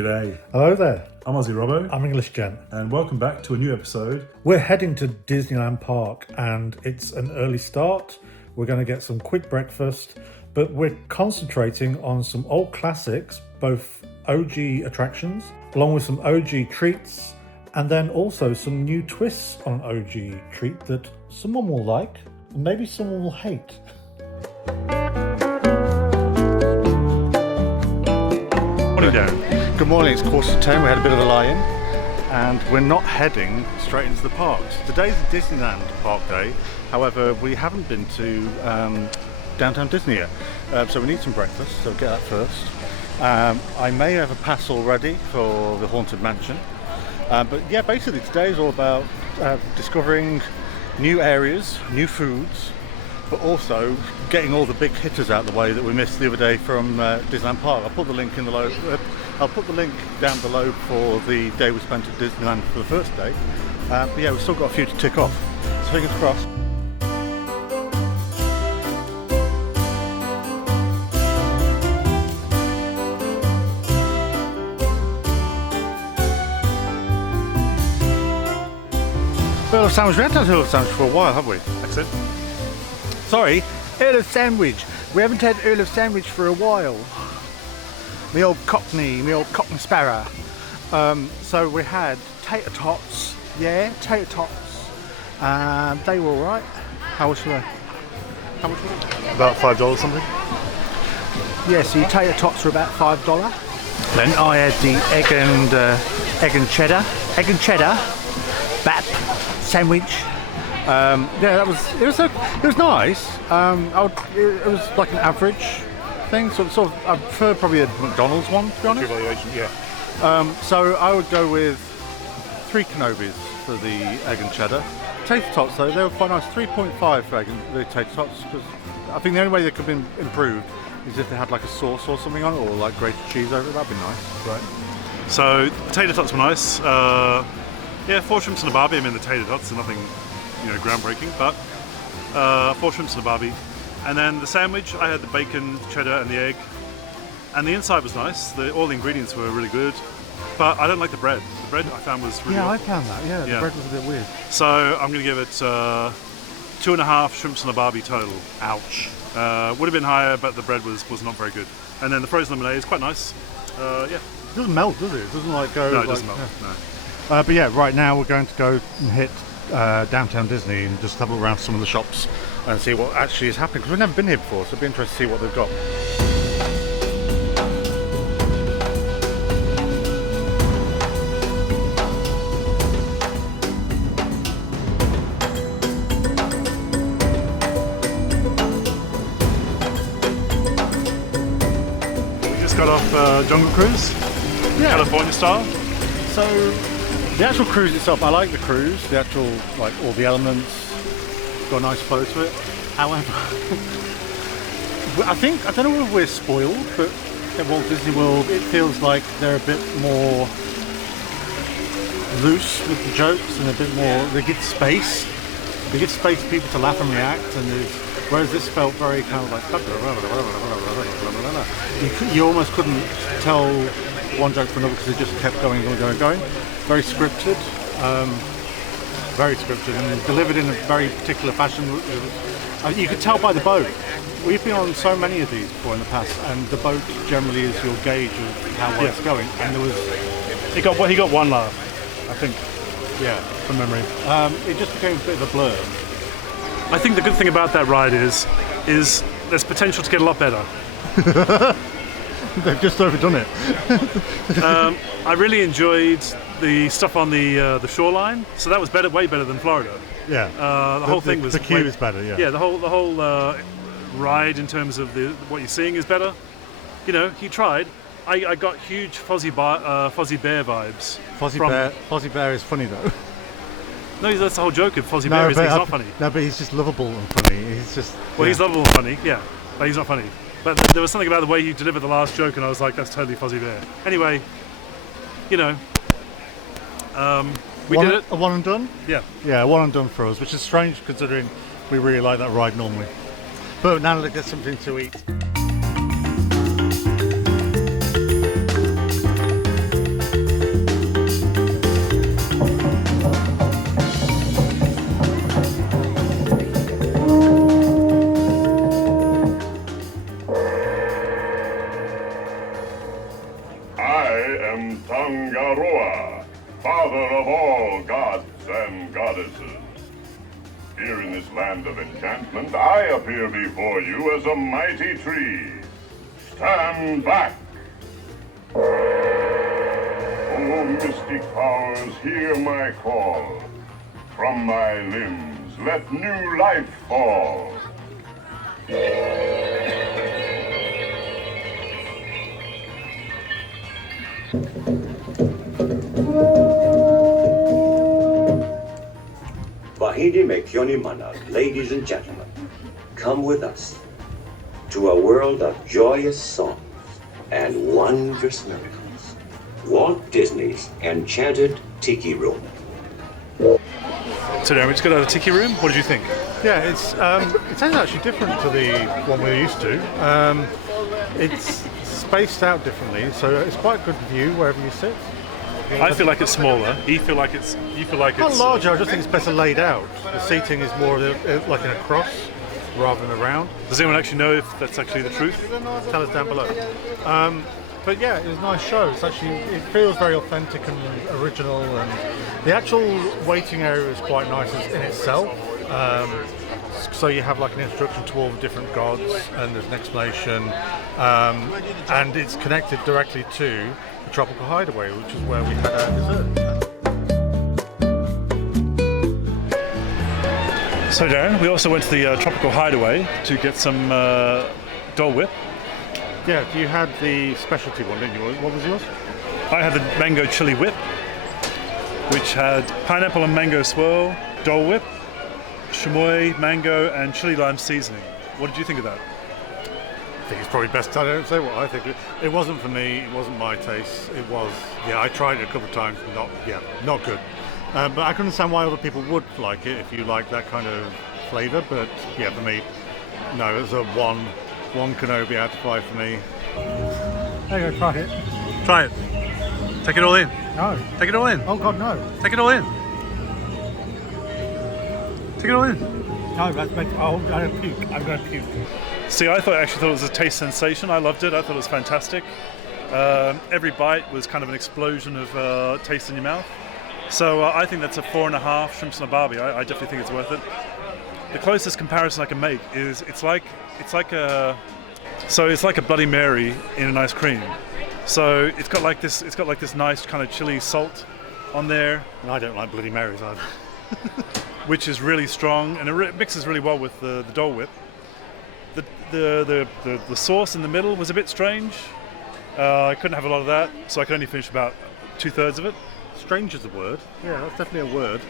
G'day. Hello there. I'm Aussie Robbo. I'm English Gent. And welcome back to a new episode. We're heading to Disneyland Park and it's an early start. We're going to get some quick breakfast, but we're concentrating on some old classics, both OG attractions, along with some OG treats, and then also some new twists on an OG treat that someone will like, and maybe someone will hate. Morning, Darren. Good morning, it's 10:15. We had a bit of a lie-in and we're not heading straight into the parks. Today's a Disneyland Park day, however we haven't been to downtown Disney yet, so we need some breakfast, so get that first. I may have a pass already for the Haunted Mansion, but yeah, basically today is all about discovering new areas, new foods, but also getting all the big hitters out of the way that we missed the other day from Disneyland Park. I'll put the link down below for the day we spent at Disneyland for the first day. But yeah, we've still got a few to tick off. So fingers crossed. Earl of Sandwich. We haven't had Earl of Sandwich for a while, have we? That's it. Sorry, Earl of Sandwich. We haven't had Earl of Sandwich for a while. Me old Cockney sparrow. So we had tater tots. Yeah, tater tots. They were alright. How much were they? About $5 something. Yeah, so your tater tots were about $5. Then I had the egg and cheddar bap sandwich. Yeah, it was nice. It was like an average thing. Sort of, I prefer probably a McDonald's one, to be honest. Evaluation, yeah. So I would go with 3 Kenobis for the egg and cheddar. Tater tots though, they were quite nice. 3.5 for the tater tots, because I think the only way they could be improved is if they had like a sauce or something on it, or like grated cheese over it. That'd be nice. Right. So potato tots were nice. Yeah, 4 shrimps and a barbie. I mean, the tater tots are nothing, groundbreaking, but 4 shrimps and a barbie. And then the sandwich, I had the bacon, cheddar, and the egg. And the inside was nice. All the ingredients were really good, but I don't like the bread. The bread I found was really Yeah, good. I found that. Yeah, the bread was a bit weird. So I'm going to give it 2.5 shrimps and a barbie total. Ouch. Would have been higher, but the bread was not very good. And then the frozen lemonade is quite nice. Yeah. It doesn't melt, does it? It doesn't like go. No, it doesn't melt. Yeah. No. But yeah, right now we're going to go and hit downtown Disney and just have a look around some of the shops and see what actually is happening, because we've never been here before, so it'd be interesting to see what they've got. We just got off Jungle Cruise, Yeah. California style. So the actual cruise itself, I like the cruise, the actual, like all the elements, got a nice flow to it. However, I don't know if we're spoiled, but at Walt Disney World it feels like they're a bit more loose with the jokes and a bit more, they give space for people to laugh and react, and whereas this felt very kind of like, you almost couldn't tell one joke from another because it just kept going. Very scripted, and delivered in a very particular fashion. You could tell by the boat. We've been on so many of these before in the past, and the boat generally is your gauge of how well it's going. And there was, He got one laugh, I think, yeah, from memory. it just became a bit of a blur. I think the good thing about that ride is there's potential to get a lot better. They've just overdone it. I really enjoyed the stuff on the shoreline, so that was way better than Florida. Yeah. The whole thing was the queue is better. Yeah. Yeah, the whole ride in terms of what you're seeing is better. He tried. I got huge Fozzie Bear vibes. Fozzie Bear is funny though. No, that's the whole joke of Fozzie Bear. He's not funny. No, but he's just lovable and funny. He's just. Well, he's lovable and funny. Yeah, but he's not funny. But there was something about the way he delivered the last joke, and I was like, that's totally Fozzie Bear. Anyway, we did it. A one and done? Yeah. Yeah, a one and done for us, which is strange considering we really like that ride normally. But now let's get something to eat. am Tangaroa, father of all gods and goddesses. Here in this land of enchantment, I appear before you as a mighty tree. Stand back! Oh, mystic powers, hear my call. From my limbs, let new life fall. Wahidi Mekioni Mana, ladies and gentlemen, come with us to a world of joyous songs and wondrous miracles. Walt Disney's Enchanted Tiki Room. So now we just got out of the Tiki room. What did you think? Yeah, it sounds actually different to the one we're used to. It's spaced out differently, so it's quite a good view wherever you sit. I feel like it's smaller. You feel like it's Not larger, I just think it's better laid out. The seating is more like in a cross rather than a round. Does anyone actually know if that's actually the truth? Tell us down below. But yeah, it was a nice show. It feels very authentic and original, and the actual waiting area is quite nice in itself. So you have like an introduction to all the different gods, and there's an explanation, and it's connected directly to the Tropical Hideaway, which is where we had our dessert. So Darren, we also went to the Tropical Hideaway to get some Dole Whip. Yeah, you had the specialty one, didn't you? What was yours? I had the mango chili whip, which had pineapple and mango swirl, Dole Whip, chamoy, mango, and chili lime seasoning. What did you think of that? I think it's probably best I don't say what I think. It wasn't for me. It wasn't my taste. It was. Yeah, I tried it a couple of times. Not good. But I can understand why other people would like it if you like that kind of flavour. But yeah, for me, no. It's a one Kenobi out of 5 for me. There you go. Try it. Try it. Take it all in. No. Take it all in. Oh God, no. Take it all in. Take it all in. No, that's meant. Oh, I'm gonna puke. I'm gonna puke. See, I actually thought it was a taste sensation. I loved it. I thought it was fantastic. Every bite was kind of an explosion of taste in your mouth. So I think that's a 4.5 shrimps and a barbie. I definitely think it's worth it. The closest comparison I can make is it's like a Bloody Mary in an ice cream. So it's got like this nice kind of chili salt on there. And I don't like Bloody Marys either. Which is really strong, and it mixes really well with the Dole Whip. The sauce in the middle was a bit strange. I couldn't have a lot of that, so I could only finish about 2/3 of it. Strange is a word. Yeah, that's definitely a word.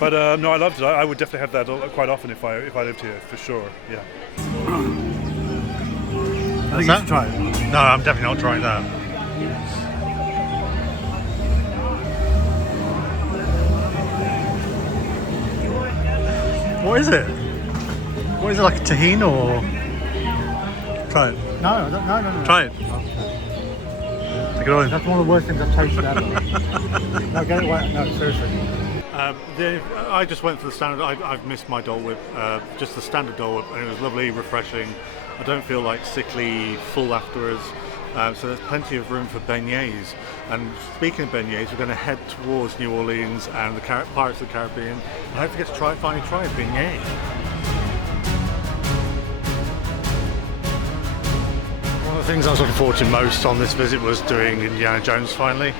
But no, I loved it. I would definitely have that quite often if I lived here, for sure. Yeah. I think you should try it. No, I'm definitely not trying that. What is it? What is it, like a tahini or? Try it. No. Try it. Take it all in. That's one of the worst things I've tasted ever. No, get it wet. No, seriously. I just went for the standard. I've missed my Dole Whip, just the standard Dole Whip, and it was lovely, refreshing. I don't feel like sickly full afterwards. So there's plenty of room for beignets. And speaking of beignets, we're going to head towards New Orleans and the Pirates of the Caribbean. I hope to get to finally try a beignet. One of the things I was looking forward to most on this visit was doing Indiana Jones finally.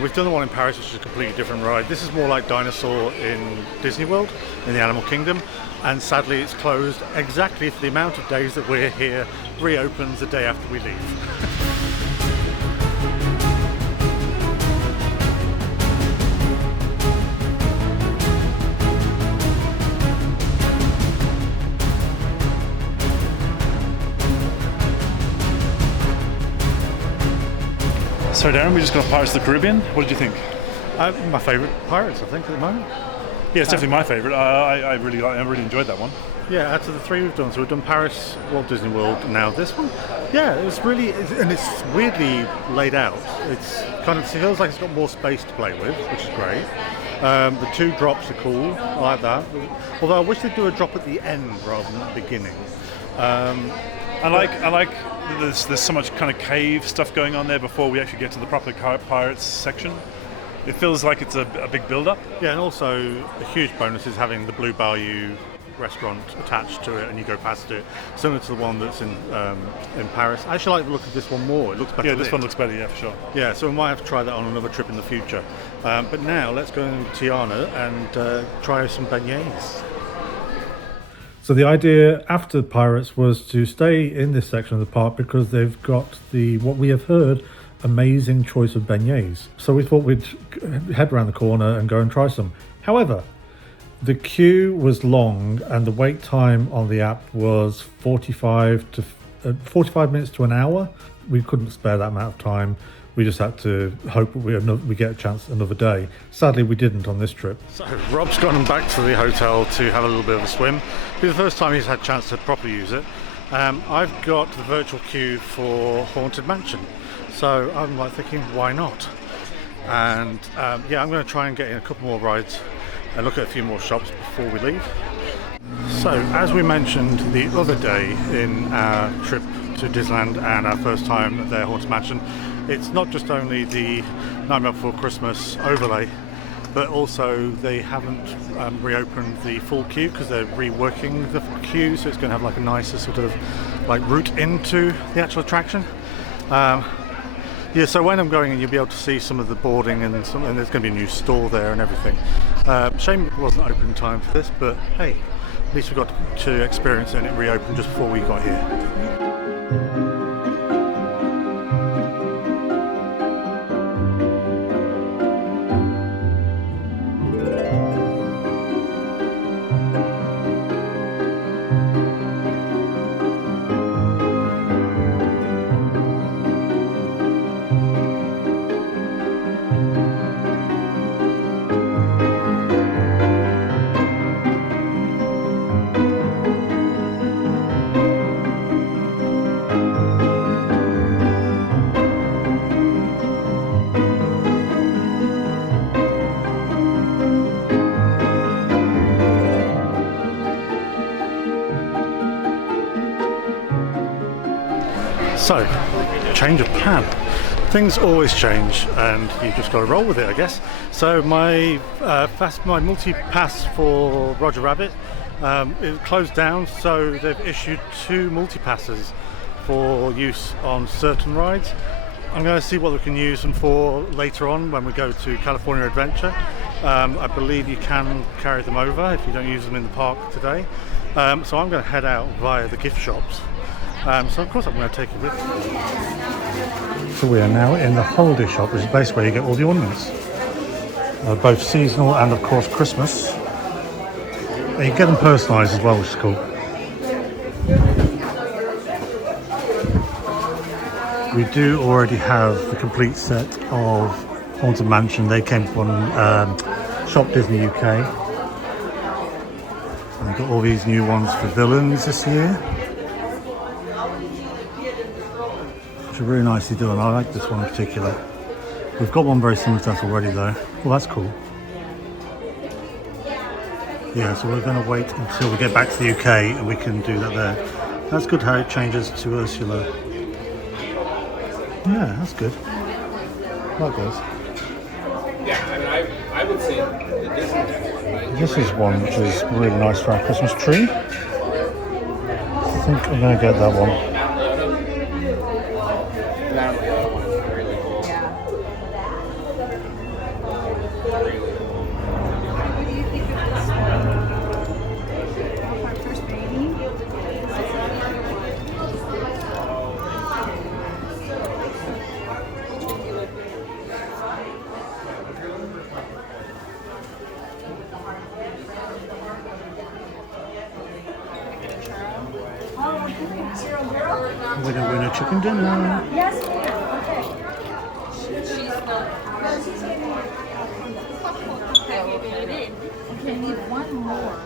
We've done the one in Paris, which is a completely different ride. This is more like Dinosaur in Disney World, in the Animal Kingdom. And sadly it's closed exactly for the amount of days that we're here. Reopens the day after we leave. So Darren, we just got Pirates of the Caribbean. What did you think? My favourite Pirates, I think, at the moment. Yeah, it's definitely my favourite. I really enjoyed that one. Yeah, out of the 3 we've done, so we've done Paris, Walt Disney World, and now this one. Yeah, it's weirdly laid out. It feels like it's got more space to play with, which is great. The 2 drops are cool. I like that. Although I wish they'd do a drop at the end rather than at the beginning. I like there's so much kind of cave stuff going on there before we actually get to the proper Pirates section. It feels like it's a big build-up. Yeah, and also a huge bonus is having the Blue Bayou restaurant attached to it, and you go past it, similar to the one that's in Paris. I actually like the look of this one more. It looks better. Yeah, this one looks better. Yeah, for sure. Yeah, so we might have to try that on another trip in the future. But now let's go to Tiana and try some beignets. So the idea after the Pirates was to stay in this section of the park because they've got what we have heard, amazing choice of beignets. So we thought we'd head around the corner and go and try some. However, the queue was long and the wait time on the app was 45 minutes to an hour. We couldn't spare that amount of time. We just had to hope we get a chance another day. Sadly, we didn't on this trip. So Rob's gone back to the hotel to have a little bit of a swim. It'll be the first time he's had a chance to properly use it. I've got the virtual queue for Haunted Mansion. So I'm like thinking, why not? And yeah, I'm going to try and get in a couple more rides and look at a few more shops before we leave. So as we mentioned the other day in our trip to Disneyland and our first time at their Haunted Mansion, it's not just only the Nightmare Before Christmas overlay, but also they haven't reopened the full queue because they're reworking the queue, so it's going to have like a nicer sort of like route into the actual attraction. Yeah, so when I'm going in, you'll be able to see some of the boarding and there's going to be a new store there and everything. Shame it wasn't open in time for this, but hey, at least we got to experience it and it reopened just before we got here. So, change of plan. Things always change and you just got to roll with it, I guess. So my multi-pass for Roger Rabbit is closed down, so they've issued 2 multi-passes for use on certain rides. I'm going to see what we can use them for later on when we go to California Adventure. I believe you can carry them over if you don't use them in the park today. So I'm going to head out via the gift shops. So of course I'm going to take it with me. So we are now in the holiday shop, which is basically where you get all the ornaments. Both seasonal and of course Christmas. And you get them personalised as well, which is cool. We do already have the complete set of Haunted Mansion. They came from Shop Disney UK. And we've got all these new ones for villains this year, which are really nicely done. I like this one in particular. We've got one very similar to that already though. Well, that's cool. Yeah, so we're going to wait until we get back to the UK and we can do that there. That's good how it changes to Ursula. Yeah, that's good. Like this. Yeah, I mean, I would say the Disney one, right? This is one which is really nice for our Christmas tree. I think I'm going to get that one. Winner chicken dinner. Yes, ma'am. Okay. Okay, I need one more.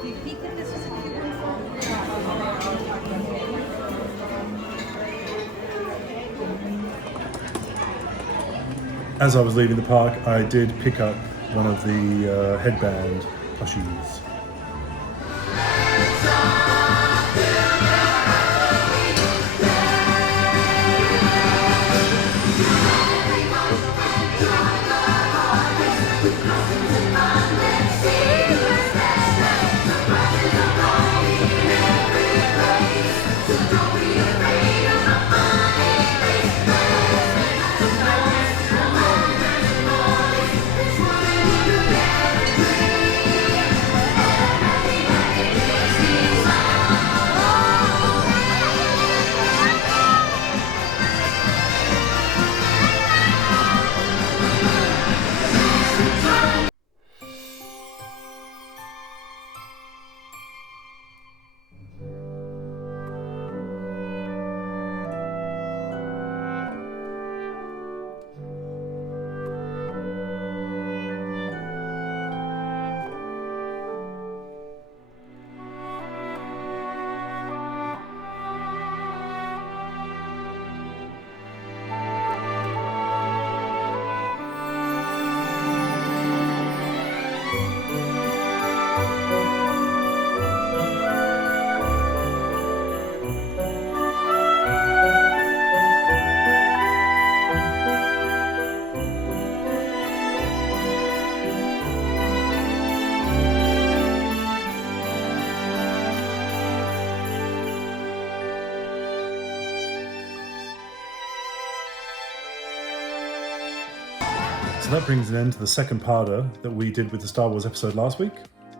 Do you think that this is a cute one? As I was leaving the park, I did pick up one of the headband plushies. So that brings an end to the second parter that we did with the Star Wars episode last week.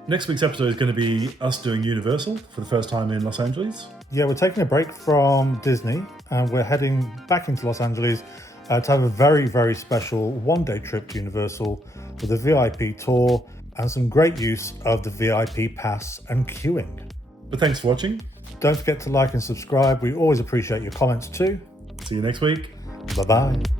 Next week's episode is going to be us doing Universal for the first time in Los Angeles. Yeah, we're taking a break from Disney and we're heading back into Los Angeles to have a very, very special one-day trip to Universal with a VIP tour and some great use of the VIP pass and queuing. But thanks for watching. Don't forget to like and subscribe. We always appreciate your comments too. See you next week. Bye-bye.